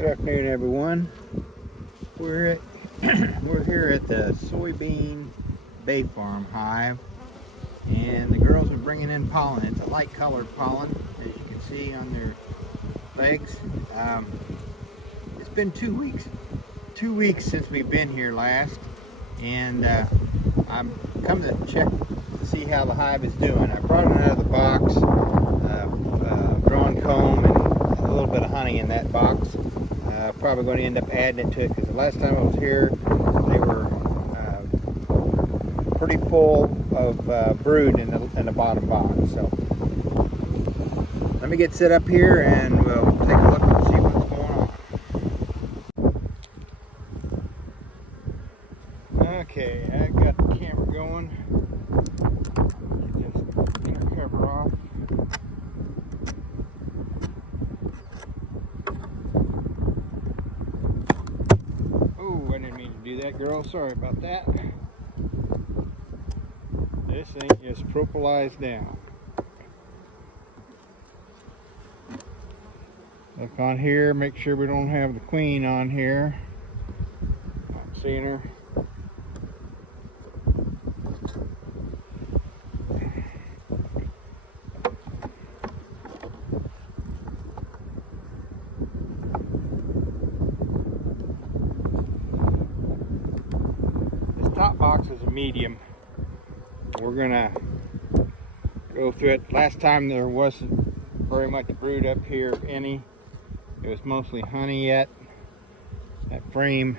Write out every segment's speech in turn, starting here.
Good afternoon, everyone. We're here at the Soybean Bay Farm hive, and the girls are bringing in pollen. It's a light-colored pollen, as you can see on their legs. It's been 2 weeks. 2 weeks since we've been here last, and I'm come to check to see how the hive is doing. I brought it out of the box, drawn comb, and a little bit of honey in that box. Probably going to end up adding it to it because the last time I was here they were pretty full of brood in the bottom box. So let me get set up here and we'll take a look and see what's going on. Okay, I got the camera going. Get this inner cover off. I didn't mean to do that, girl. Sorry about that. This thing is propolized down. Look on here, make sure we don't have the queen on here. Not seeing her. Top box is a medium. We're gonna go through it. Last time there wasn't very much brood up here, if any. It was mostly honey yet. That frame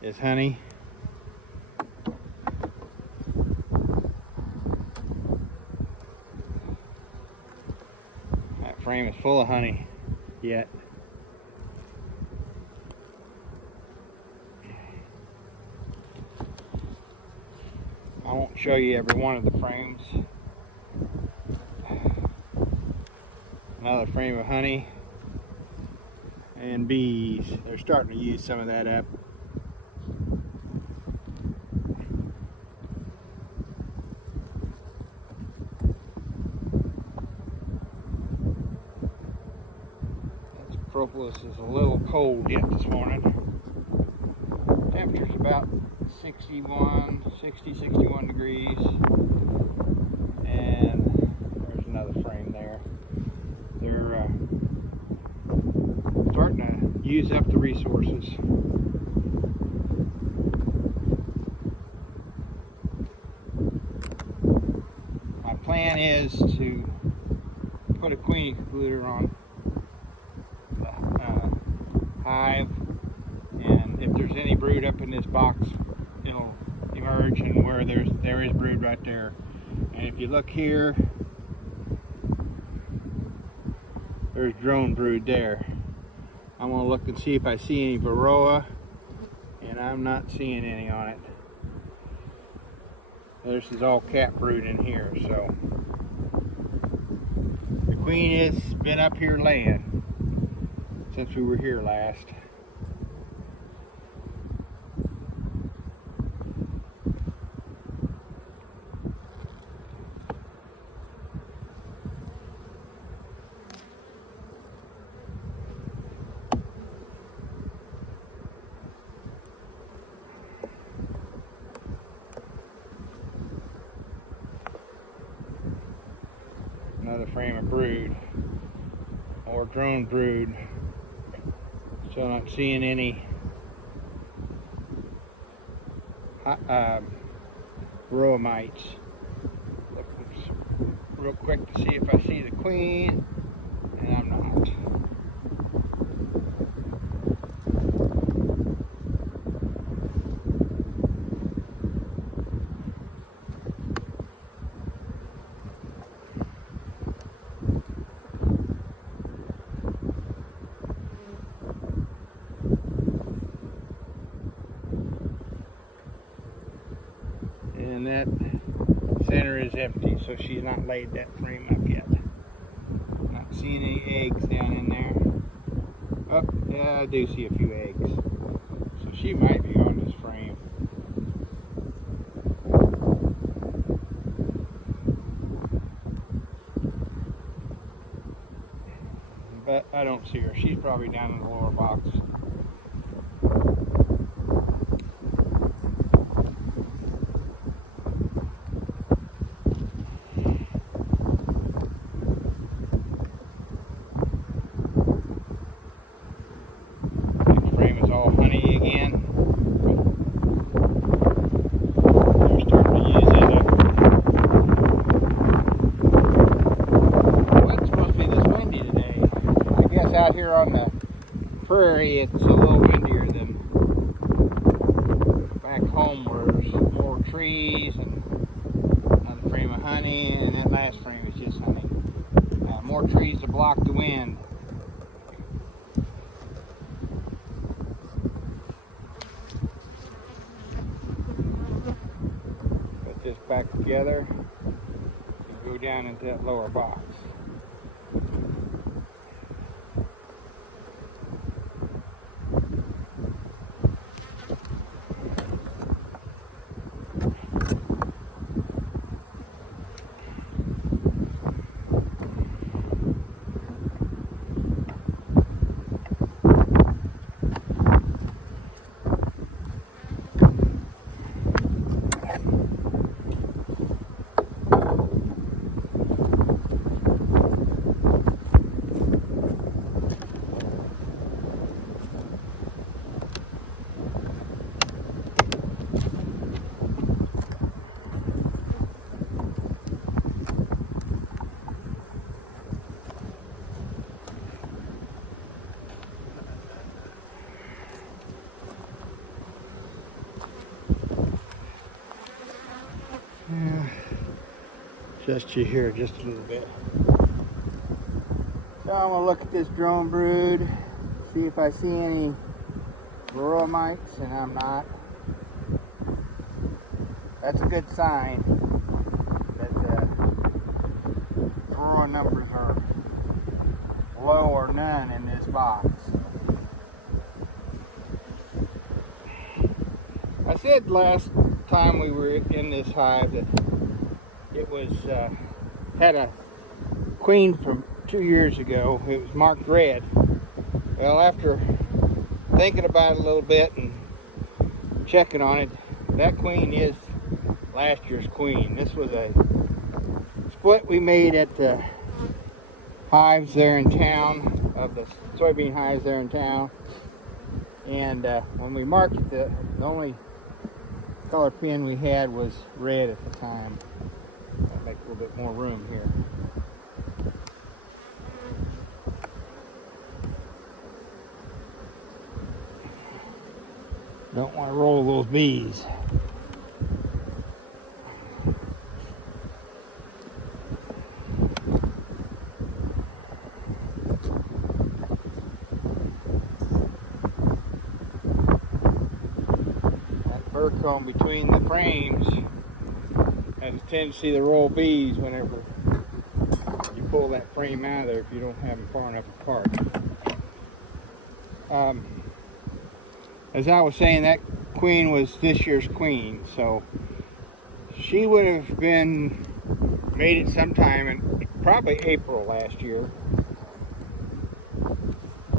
is honey. That frame is full of honey yet. I won't show you every one of the frames. Another frame of honey and bees. They're starting to use some of that up. This propolis is a little cold yet this morning. Temperature's about 61 degrees, and there's another frame there. They're starting to use up the resources. My plan is to put a queen excluder on the hive, and if there's any brood up in this box, it'll emerge, and where there is brood right there. And if you look here, there's drone brood there. I'm going to look and see if I see any varroa, and I'm not seeing any on it. This is all cap brood in here, so the queen has been up here laying since we were here last. Another frame of brood, or drone brood. So I'm not seeing any varroa mites. Look real quick to see if I see the queen, and I'm not. And that center is empty, so she's not laid that frame up yet. Not seeing any eggs down in there. Oh, yeah, I do see a few eggs. So she might be on this frame. but I don't see her. She's probably down in the lower box. Next frame is all honey again. They're starting to use it up. Well, it's supposed to be this windy today. I guess out here on the prairie it's a little windier than back home where there's more trees and another frame of honey, and that last frame is just honey. More trees to block the wind. Put this back together and go down into that lower box. Yeah, just you here just a little bit. So I'm gonna look at this drone brood, see if I see any varroa mites, and I'm not. That's a good sign that the varroa numbers are low or none in this box. I said last time we were in this hive that it was had a queen from 2 years ago. It was marked red. Well, after thinking about it a little bit and checking on it, that queen is last year's queen. This was a split we made at the hives there in town, of the soybean hives there in town, and when we marked it, the only color pin we had was red at the time. I'll make a little bit more room here. Don't want to roll those bees. Fur comb between the frames has a tendency to roll bees whenever you pull that frame out of there if you don't have them far enough apart. As I was saying, that queen was this year's queen, so she would have been made it sometime in probably April last year,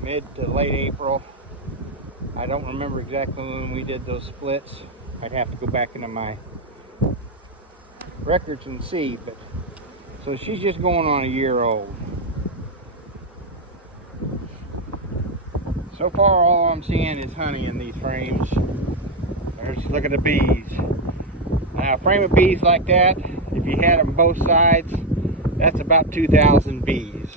mid to late April. I don't remember exactly when we did those splits. I'd have to go back into my records and see, but so she's just going on a year old. So far all I'm seeing is honey in these frames. Look at the bees. Now a frame of bees like that, if you had them both sides, that's about 2,000 bees.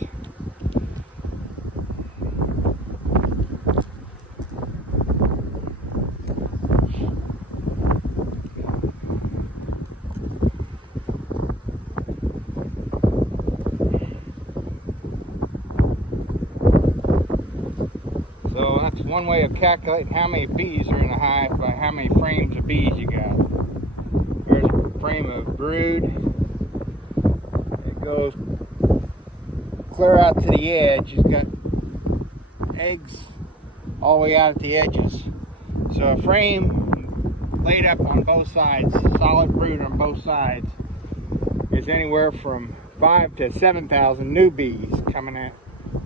So that's one way of calculating how many bees are in a hive, by how many frames of bees you got. Here's a frame of brood. It goes clear out to the edge. It's got eggs all the way out at the edges. So a frame laid up on both sides, solid brood on both sides, is anywhere from 5,000 to 7,000 new bees coming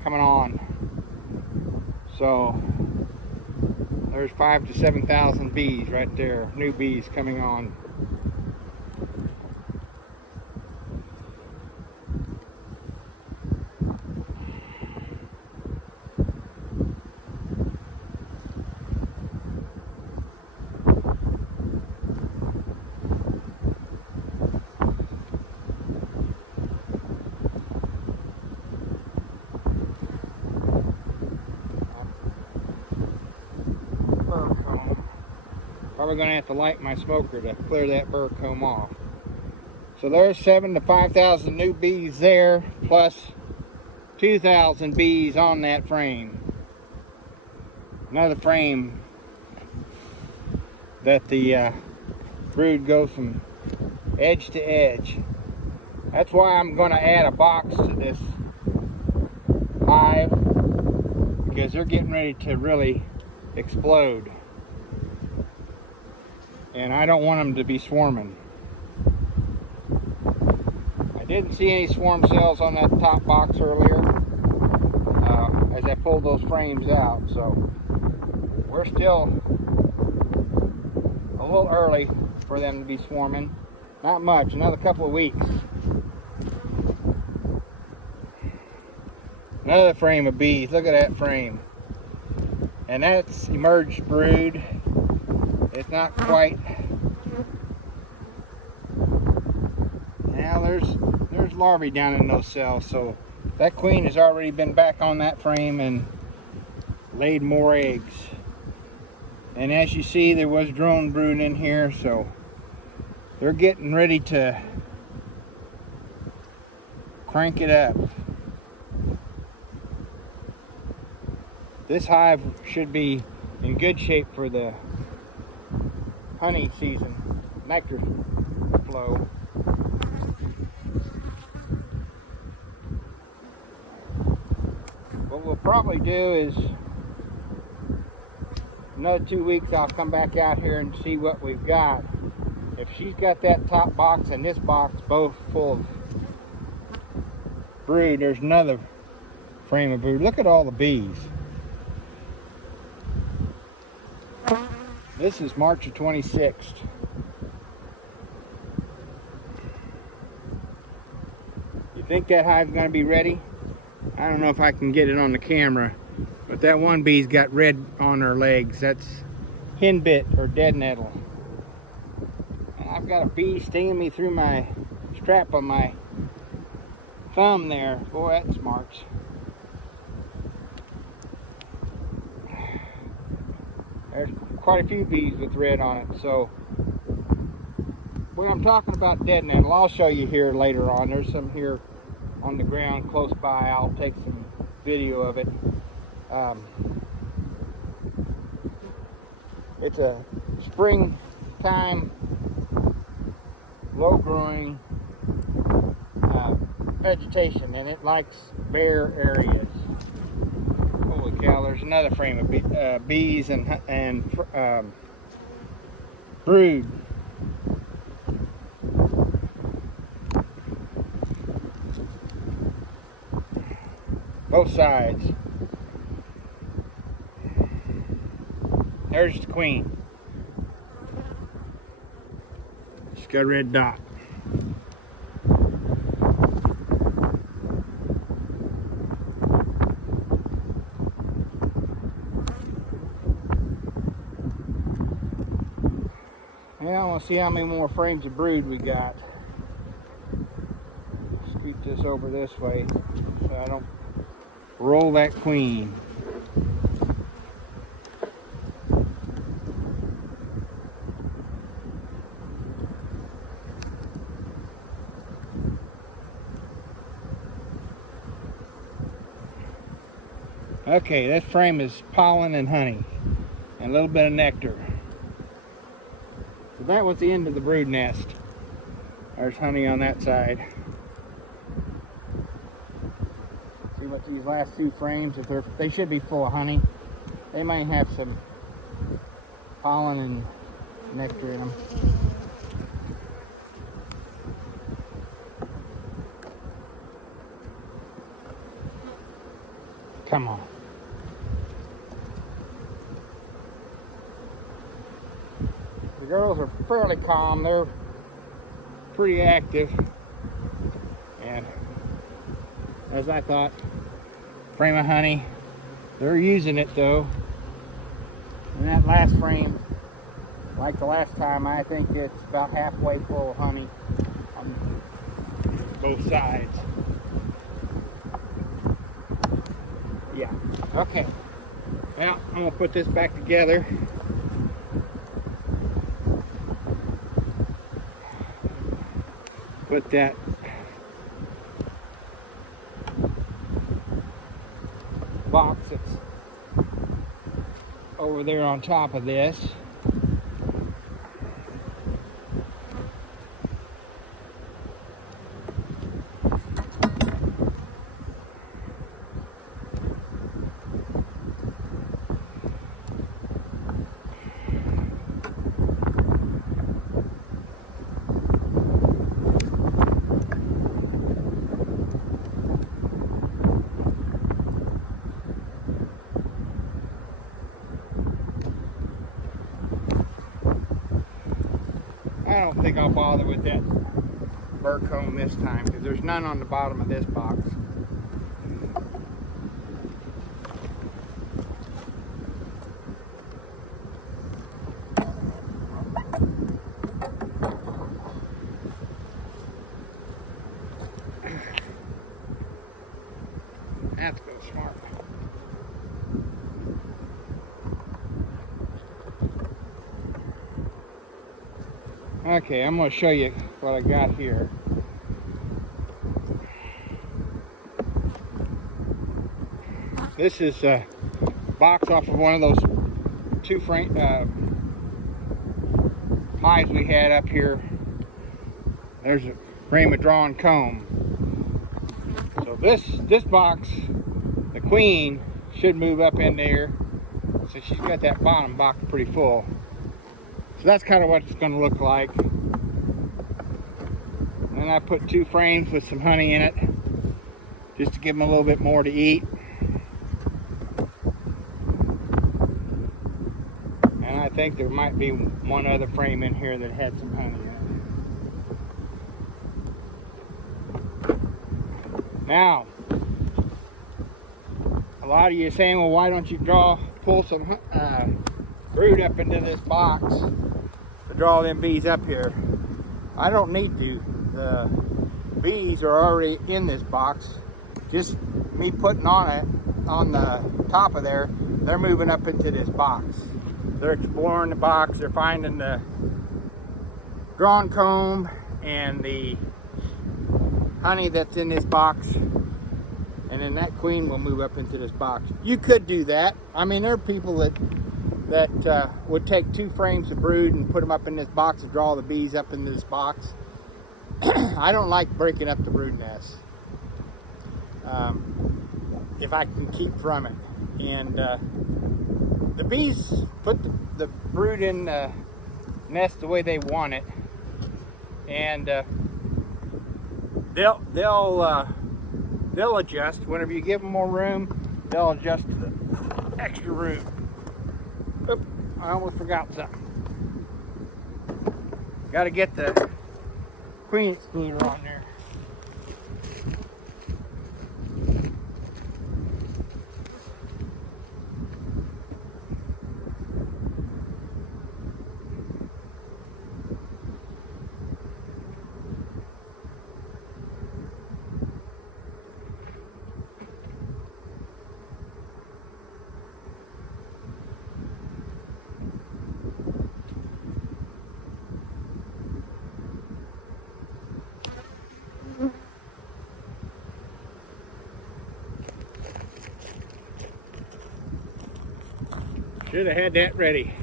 coming on. So there's 5,000 to 7,000 bees right there, new bees coming on. Probably going to have to light my smoker to clear that burr comb off. So there's 7,000 to 5,000 new bees there, plus 2,000 bees on that frame. Another frame that the brood goes from edge to edge. That's why I'm going to add a box to this hive, because they're getting ready to really explode. And I don't want them to be swarming. I didn't see any swarm cells on that top box earlier as I pulled those frames out, so we're still a little early for them to be swarming. Not much, another couple of weeks. Another frame of bees, look at that frame. And that's emerged brood. It's not quite. Now there's larvae down in those cells, so that queen has already been back on that frame and laid more eggs. And as you see, there was drone brood in here, so they're getting ready to crank it up. This hive should be in good shape for the honey season, nectar flow. What we'll probably do is another 2 weeks I'll come back out here and see what we've got. If she's got that top box and this box both full of brood, there's another frame of brood. Look at all the bees. This is March the 26th. You think that hive's going to be ready? I don't know if I can get it on the camera, but that one bee's got red on her legs. That's henbit or dead nettle. And I've got a bee stinging me through my strap on my thumb there. Boy, that smarts. There's quite a few bees with red on it. So when I'm talking about dead nettle, I'll show you here later on. There's some here on the ground close by. I'll take some video of it. It's a springtime, low growing vegetation, and it likes bare areas. Holy cow, there's another frame of bees and brood. Both sides. There's the queen. She's got a red dot. Now I want to see how many more frames of brood we got. Scoot this over this way so I don't roll that queen. Okay, this frame is pollen and honey and a little bit of nectar. So that was the end of the brood nest. There's honey on that side. See what these last two frames, if they should be full of honey. They might have some pollen and nectar in them. Come on. The girls are fairly calm. They're pretty active. And as I thought, frame of honey. They're using it though. And that last frame, like the last time, I think it's about halfway full of honey on both sides. Yeah, okay. Well, I'm gonna put this back together. Put that box that's over there on top of this. I don't think I'll bother with that burr comb this time because there's none on the bottom of this box. That's go smart. Okay, I'm going to show you what I got here. This is a box off of one of those two frame hives we had up here. There's a frame of drawn comb. So this box, the queen, should move up in there. So she's got that bottom box pretty full. So that's kind of what it's going to look like. And then I put 2 frames with some honey in it, just to give them a little bit more to eat. And I think there might be one other frame in here that had some honey in it. Now, a lot of you are saying, well, why don't you pull some brood up into this box to draw them bees up here? I don't need to. The bees are already in this box. Just me putting on it, on the top of there, they're moving up into this box. They're exploring the box, they're finding the drawn comb and the honey that's in this box, and then that queen will move up into this box. You could do that. I mean, there are people that would take 2 frames of brood and put them up in this box and draw the bees up into this box. I don't like breaking up the brood nest if I can keep from it. And the bees put the brood in the nest the way they want it, and they'll adjust. Whenever you give them more room, they'll adjust to the extra room. Oop, I almost forgot something. Got to get the queen excluder on there. Should have had that ready.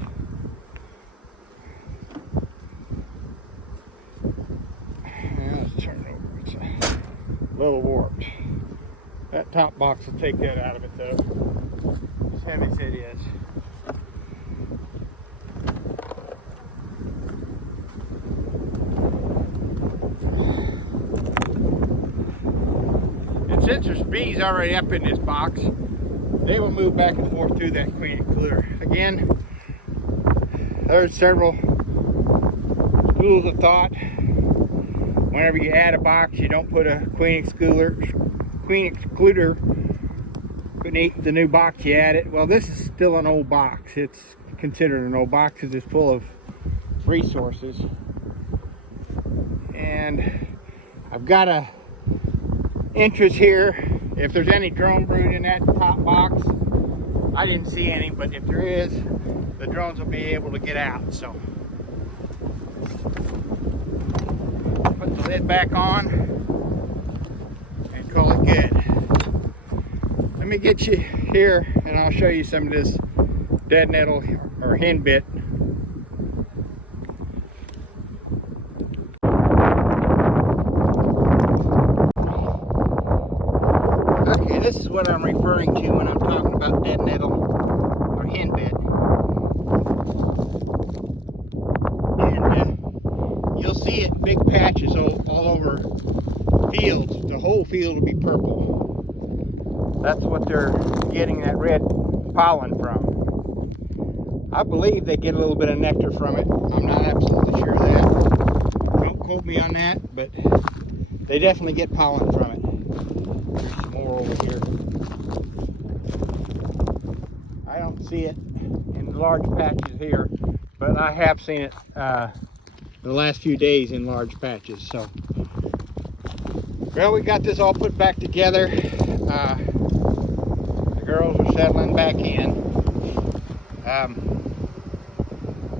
Now let's turn it over. It's a little warped. That top box will take that out of it though, as heavy as it is. And since there's bees already up in this box, they will move back and forth through that queen excluder. Again, there's several schools of thought. Whenever you add a box, you don't put a queen excluder beneath the new box you add it. Well, this is still an old box. It's considered an old box because it's full of resources. And I've got a interest here. If there's any drone brood in that top box, I didn't see any, but if there is, the drones will be able to get out. So put the lid back on and call it good. Let me get you here and I'll show you some of this dead nettle or hen bit. Okay, this is what I'm referring to when I'm talking about dead nettle or hen bit. And you'll see it in big patches all over fields. The whole field will be purple. That's what they're getting that red pollen from. I believe they get a little bit of nectar from it. I'm not absolutely sure of that. Don't quote me on that, but they definitely get pollen from it. There's some more over here. I don't see it in large patches here, but I have seen it the last few days in large patches. So, well, we got this all put back together. The girls are settling back in.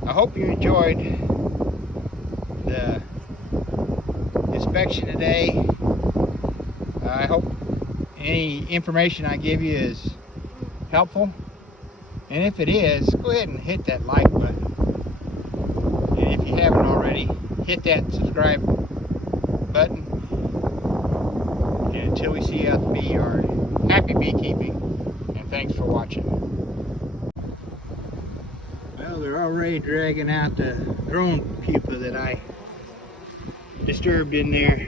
I hope you enjoyed the inspection today. I hope any information I give you is helpful. And if it is, go ahead and hit that like button. And if you haven't already, hit that subscribe button. And until we see you out the bee yard, happy beekeeping, and thanks for watching. Well, they're already dragging out the drone pupa that I disturbed in there.